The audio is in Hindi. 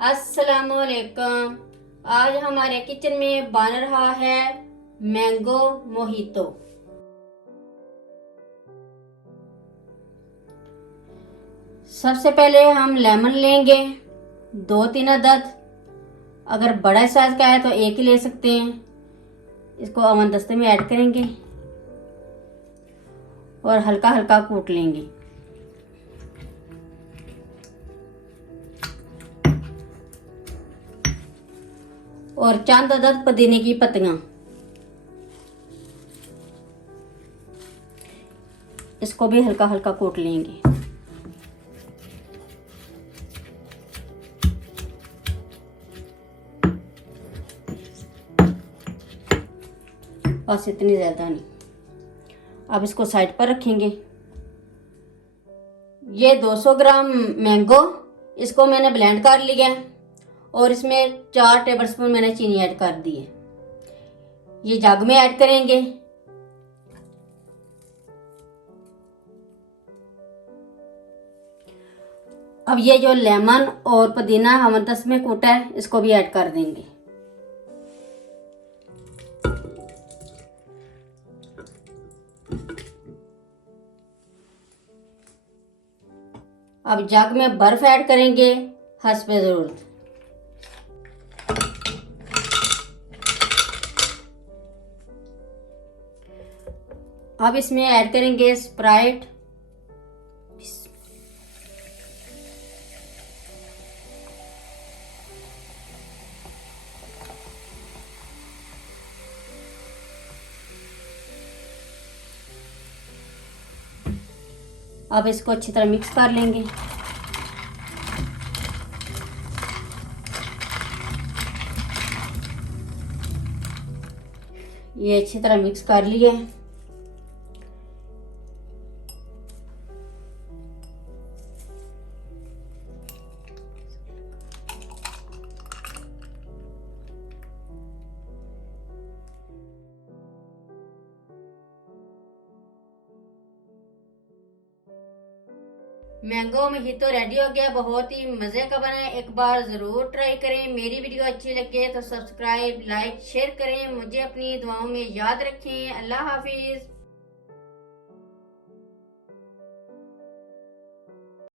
अस्सलामुअलैकुम। आज हमारे किचन में बन रहा है मैंगो मोहितो। सबसे पहले हम लेमन लेंगे 2-3 अदद। अगर बड़ा साइज का है तो एक ही ले सकते हैं। इसको अवन दस्ते में ऐड करेंगे और हल्का हल्का कूट लेंगे। और चंद अदद पुदीने की पत्तियां, इसको भी हल्का हल्का कूट लेंगे। बस इतनी ज्यादा नहीं। अब इसको साइड पर रखेंगे। ये 200 ग्राम मैंगो, इसको मैंने ब्लेंड कर लिया और इसमें 4 टेबलस्पून मैंने चीनी ऐड कर दी है। ये जग में ऐड करेंगे। अब ये जो लेमन और पुदीना हम 10 में कूटा है, इसको भी ऐड कर देंगे। अब जग में बर्फ ऐड करेंगे हस्बे जरूरत। अब इसमें ऐड करेंगे स्प्राइट। अब इसको अच्छी तरह मिक्स कर लेंगे। ये अच्छी तरह मिक्स कर लिए। मैंगो मोहितो रेडी हो गया। बहुत ही मजे का बना है। एक बार जरूर ट्राई करें। मेरी वीडियो अच्छी लगे तो सब्सक्राइब, लाइक, शेयर करें। मुझे अपनी दुआओं में याद रखें। अल्लाह हाफिज।